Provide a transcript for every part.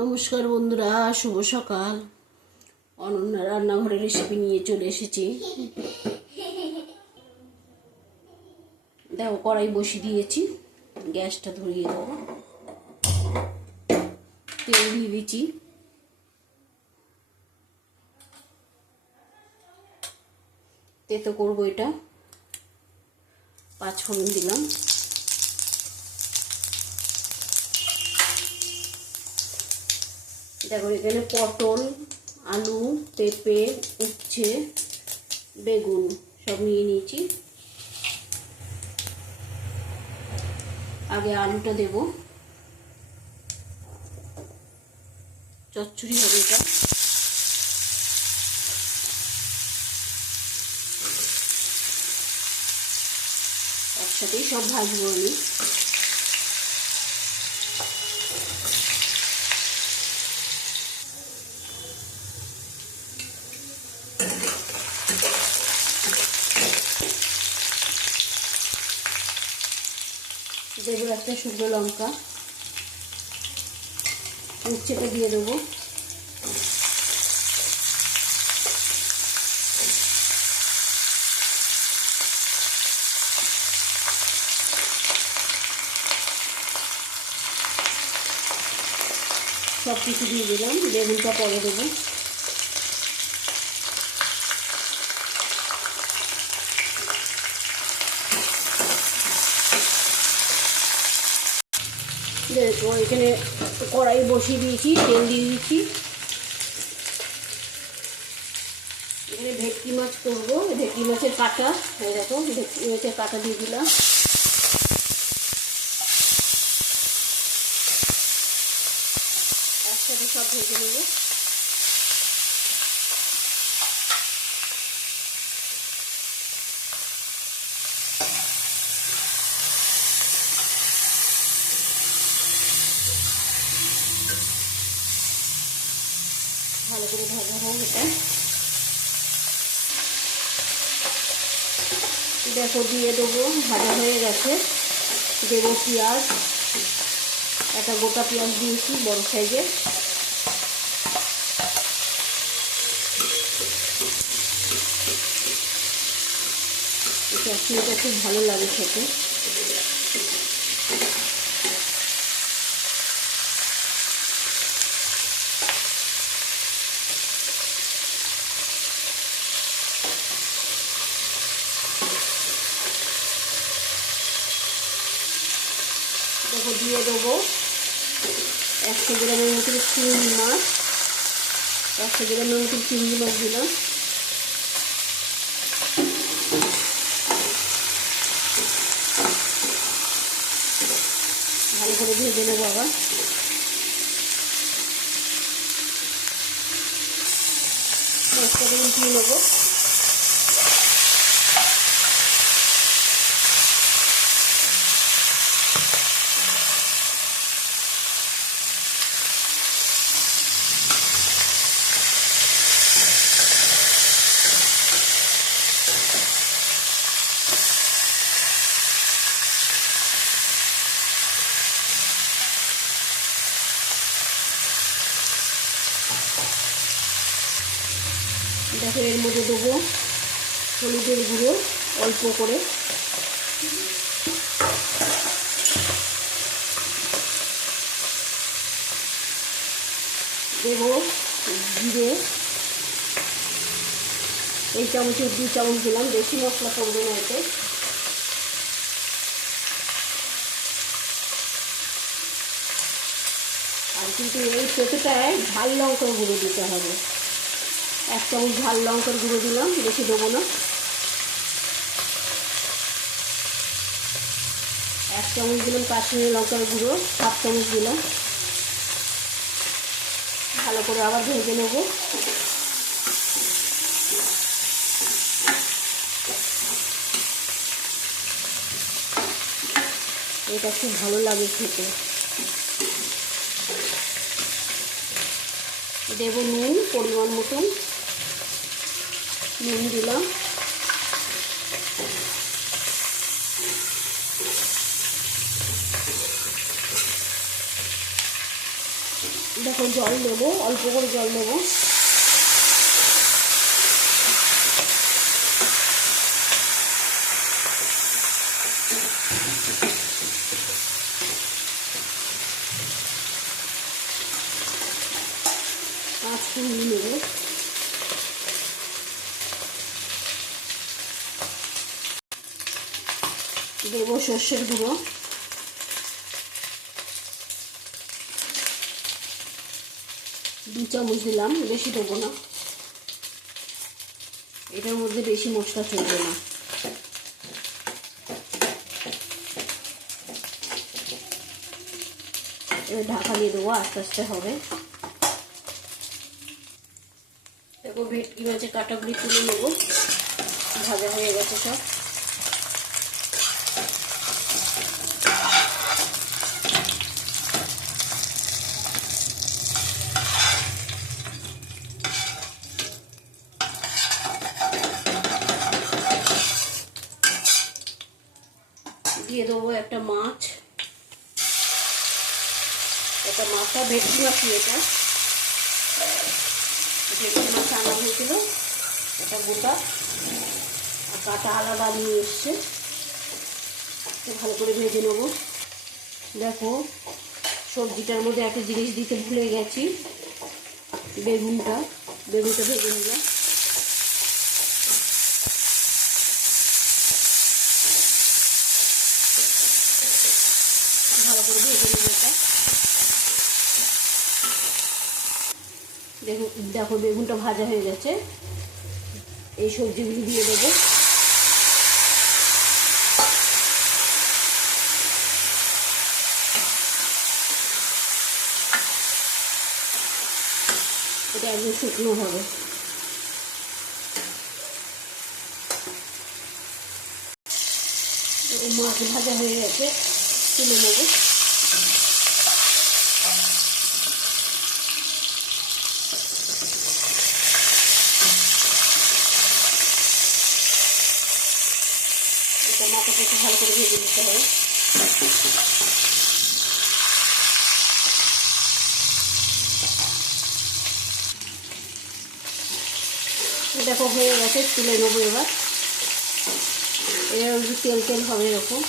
নমস্কার বন্ধুরা, শুভ সকাল। অনন্যা রান্নাঘরের রেসিপি নিয়ে চলে এসেছি। দেখো, কড়াই বসিয়ে দিয়েছি। গ্যাসটা ধরিয়ে দেবো। তেল দিয়ে দিচ্ছি তেতো করব এটা। পাঁচ ফোড়ন দিলাম। দেখো এখানে পটল, আলু, পেঁপে, উচ্ছে, বেগুন সব নিয়ে নিয়েছি। আগে আলুটা দেব। চচ্চড়ি হবে এটা। একসাথেই সব ভাজবো আমি দেবো একটা শুকনো লঙ্কা। উচ্ছেটা দিয়ে দেবো। সব কিছু দিয়ে দিলাম বেগুনটা পরে দেবো। দেখো এখানে কড়াই বসিয়ে দিয়েছি, তেল দিয়ে দিয়েছি এখানে ভেটকি মাছ করব। ভেটকি মাছের কাটা হয়ে দেখো, ভেটকি মাছের কাটা দিয়ে দিলাম। একসাথে সব ভেজে নেব ভালো করে ভাজা হোক এটা দেখো দিয়ে দেবো, ভাজা হয়ে গেছে। দেবো পেঁয়াজ, একটা গোটা পেঁয়াজ দিয়েছি বড় সাইজের। চাটনিটা খুব ভালো লাগে খেতে। দেখো দিয়ে দেবো একশো গ্রামের মতো চিংড়ি মাছ। একশো গ্রামের মতো চিংড়ি মাছ দিলাম। ভালো করে ভেজে নেব আবার। মাছটাকে উঠিয়ে নেব। দেখো এর মধ্যে দেবো হলুদের গুঁড়ো অল্প করে। দেব জিরে। এই চামচের দু চামচ দিলাম, বেশি মশলা করব না এতে। আর কিন্তু এই পেঁপেটায় ঝাল লঙ্কার গুঁড়ো দিতে হবে। এক চামচ ঝাল লঙ্কার গুঁড়ো দিলাম, বেশি দেবো না। এক চামচ দিলাম কাশ্মীরি লঙ্কার গুঁড়ো, সাত চামচ দিলাম। ভালো করে আবার ভেজে নেব। এটা খুব ভালো লাগে খেতে। দেব নুন, পরিমাণ মতন। নুন দিলাম। দেখো জল নেব অল্প করে জল দেবো পাঁচ মিনিট নেব দেবো সর্ষের গুঁড়ো। দু চামচ দিলাম, বেশি দেবো না। এটার মধ্যে বেশি মশলা চলবে না। এবার ঢাকা দিয়ে দেবো, আস্তে আস্তে হবে। দেখো ভেটকি মাছের কাটাগুলি তুলে নেব, ভাজা হয়ে গেছে সব দিয়ে দেবো একটা মাছ। একটা মাছটা ভেটকি মাছ এটা। ভেটকি মাছ আনা হয়েছিল। এটা গোটা। আর কাটা আলাদা নিয়ে এসছে। ভালো করে ভেজে নেব। দেখো, সবজিটার মধ্যে একটা জিনিস দিতে ভুলে গেছি। বেগুনটা। বেগুনটা ভেজে নিলাম। ভালো করে ভেজে নেব এটা দেখো দেখো, বেগুনটা ভাজা হয়ে গেছে। এই সবজিগুলি দিয়ে দেবো। এটা একদম শুকনো হবে। মাছ ভাজা হয়ে গেছে, তুলে নেব। এটা মাথাটা একটু ভালো করে ভেজে নিতে হবে। দেখো হয়ে গেছে, তুলে নেব এবার। এবার একটু তেল তেল হবে এরকম।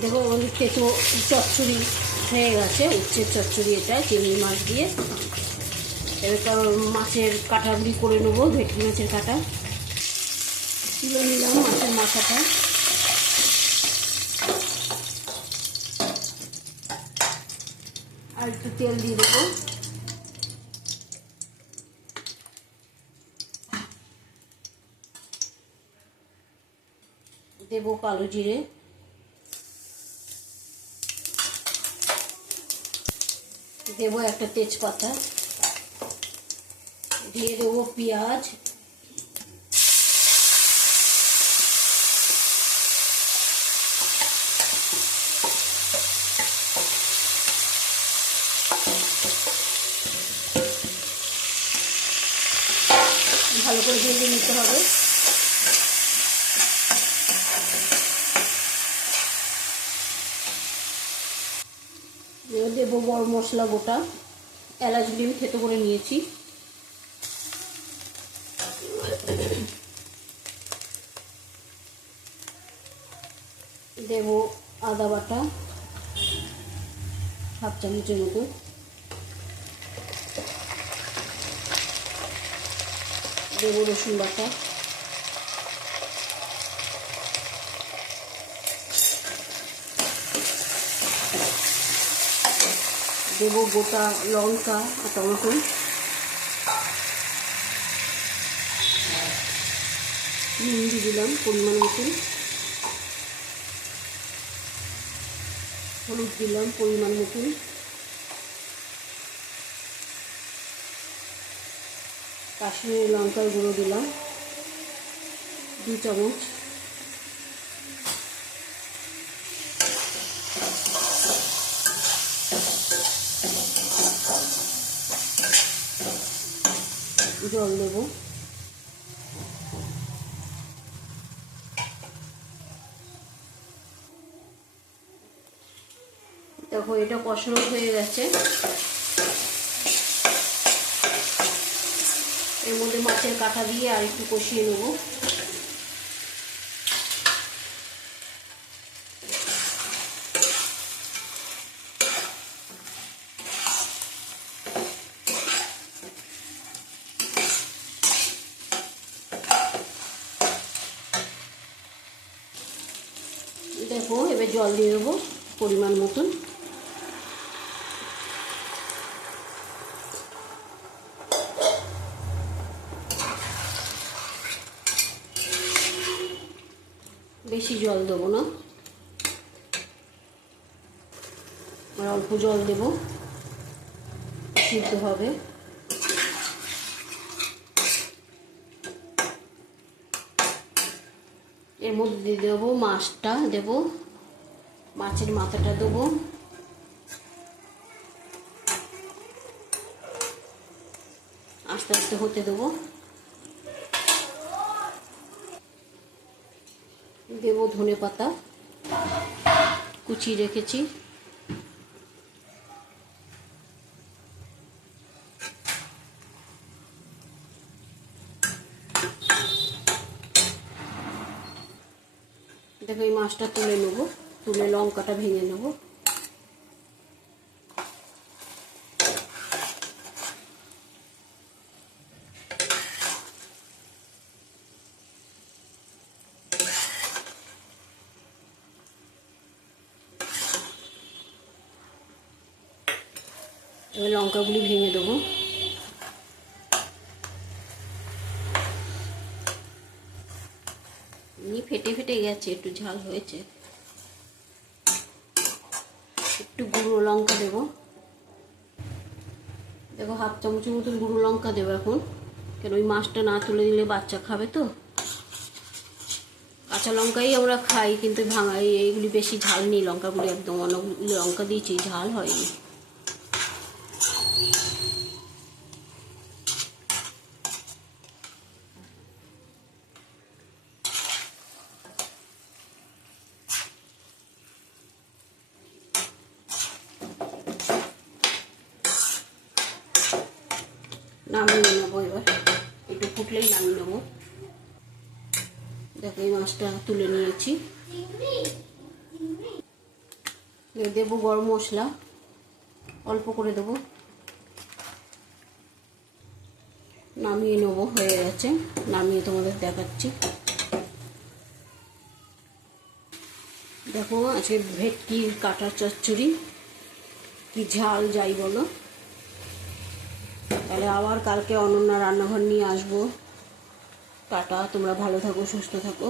দেখো আমাদের তেতো চচ্চড়ি হয়ে গেছে উচ্ছের চচ্চড়ি এটা, চিংড়ি মাছ দিয়ে। এবার মাছের কাটাগুলি করে নেব, ভেটকি মাছের কাটা। তুলে নিলাম মাছের মাথাটা। আর একটু তেল দিয়ে দেবো দেবো কালো জিরে দেবো একটা তেজপাতা দিয়ে দেবো পেঁয়াজ ভালো করে ভেজে নিতে হবে। দেবো বড় মশলা গোটা। এলাচগুলি আমি থেতো করে নিয়েছি। দেবো আদা বাটা, হাফ চামচের মতো। দেবো রসুন বাটা। দেবো গোটা লঙ্কা আর টমেটো। নুন দিলাম পরিমাণ মতন হলুদ দিলাম পরিমাণ মতন কাশ্মীরি লঙ্কার গুঁড়ো দিলাম। দু চামচ। জল দেব। দেখো এটা কষানো হয়ে গেছে। এর মধ্যে মাছের কাঁটা দিয়ে আর একটু কষিয়ে নেব। দেখো, এবার জল দিয়ে দেবো পরিমাণ মতন। বেশি জল দেবো না। আর অল্প জল দেবো। সিদ্ধ হবে। এর মধ্যে দিয়ে দেবো মাছটা, দেবো মাছের মাথাটা দেবো। আস্তে আস্তে হতে দেবো। দেবো ধনে পাতা। কুচি রেখেছি। দেখো এই মাছটা তুলে নেব। তুলে লঙ্কাটা ভেঙে নেব। এবার লঙ্কাগুলি ভেঙে দেবো। এমনি ফেটে ফেটে গেছে, একটু ঝাল হয়েছে। একটু গুঁড়ো লঙ্কা দেবো। দেখো হাফ চামচের মতন গুঁড়ো লঙ্কা দেবো এখন। কেন ওই মাছটা না তুলে দিলে বাচ্চা খাবে তো। কাঁচা লঙ্কাই আমরা খাই, কিন্তু ভাঙা এই- এইগুলি বেশি ঝাল নেই, লঙ্কাগুলি একদম অনেকগুলি লঙ্কা দিয়েছি, ঝাল হয়নি। নামিয়ে নেব এবার। একটু ফুটলেই নামিয়ে নেব। দেখো, এই মাছটা তুলে নিয়েছি। দেবো গরম মশলা। অল্প করে দেবো। নামিয়ে নেব, হয়ে গেছে। নামিয়ে তোমাদের দেখাচ্ছি। দেখো, আছে ভেটকি কাটার চচ্চড়ি। কি ঝাল, যাই বলো। তাহলে আবার কালকে অনন্যা রান্নাঘর নিয়ে আসব। টাটা তোমরা ভালো থাকো সুস্থ থাকো।